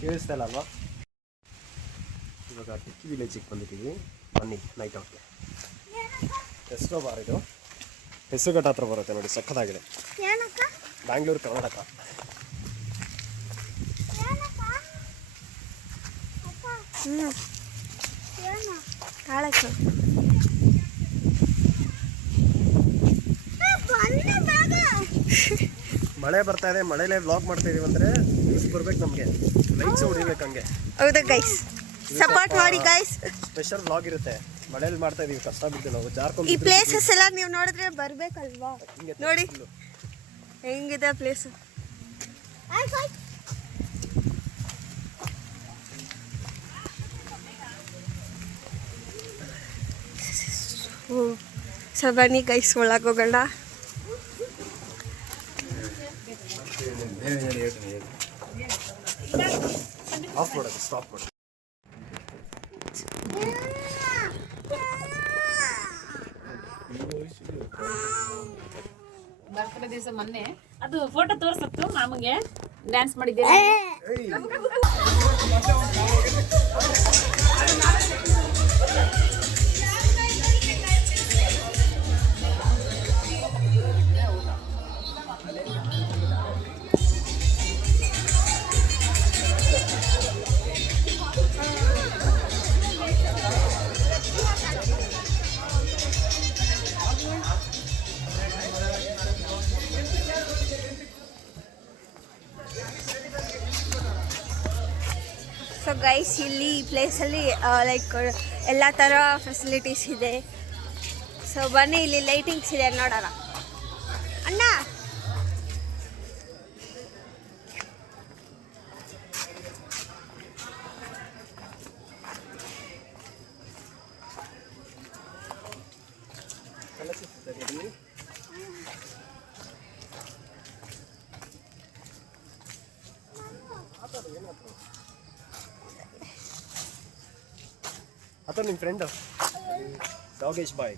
ಕೇಳಿಸ್ತಾ ಇಲ್ಲ ಅಲ್ವಾ? ಇವಾಗ ಟಿಕ್ಕಿ ವಿಲೇಜಿಗೆ ಬಂದಿದ್ದೀವಿ. ಬನ್ನಿ ನೈಟ್ ಔಟ್ಗೆ. ಎಷ್ಟೋ ಬಾರ್ ಇದು ಹೆಸರುಘಟ್ಟ ಹತ್ರ ಬರುತ್ತೆ ನೋಡಿ, ಸಕ್ಕತ್ತಾಗಿದೆ. ಬ್ಯಾಂಗ್ಳೂರು ಕರ್ನಾಟಕ. ಮಳೆ ಬರ್ತಾ ಇದೆ, ಮಳೆಲೇ ವ್ಲಾಗ್ ಮಾಡ್ತಾ ಇದೀವಿ ಅಂದ್ರೆ ನ್ಯೂಸ್ ಬರ್ಬೇಕು ನಮಗೆ, ಲೈಕ್ಸ್ ಹೊಡಿಬೇಕು ಹಂಗೆ. ಹೌದಾ ಗೈಸ್, ಸಪೋರ್ಟ್ ಮಾಡಿ ಗೈಸ್. ಸ್ಪೆಷಲ್ ವ್ಲಾಗ್ ಇರುತ್ತೆ. ಮಳೆಯಲ್ಲಿ ಮಾಡ್ತಾ ಇದೀವಿ, ಕಷ್ಟ ಬಿದ್ದು ನಾವು ಜಾರ್ಕೊಂಡು. ಈ ಪ್ಲೇಸಸ್ ಎಲ್ಲ ನೀವು ನೋಡಿದ್ರೆ ಬರ್ಬೇಕಲ್ವಾ? ನೋಡಿ ಹೆಂಗಿದೆ ಪ್ಲೇಸ್. ಸೊ ಬನ್ನಿ ಗೈಸ್, ಒಳಗೆ ಹೋಗೋಣ. ಆಫ್ ಮಾಡೋದು, ಸ್ಟಾಪ್ ಮಾಡೋದು. ಬರ್ತ್ಡೇ ದಿವಸ ಮೊನ್ನೆ ಅದು ಫೋಟೋ ತೋರ್ಸತ್ತು ಮಾಮಗೆ ಡ್ಯಾನ್ಸ್ ಮಾಡಿದ್ದೇವೆ. ಸೊ ಗೈಸ್, ಇಲ್ಲಿ ಈ ಪ್ಲೇಸಲ್ಲಿ ಲೈಕ್ ಎಲ್ಲ ಥರ ಫೆಸಿಲಿಟೀಸ್ ಇದೆ. ಸೊ ಬನ್ನಿ, ಇಲ್ಲಿ ಲೈಟಿಂಗ್ಸ್ ಇದೆ ನೋಡೋಣ. ಅಣ್ಣ ಅಥವಾ ನಿಮ್ಮ ಫ್ರೆಂಡು ಯೋಗೇಶ್ ಬಾಯ್.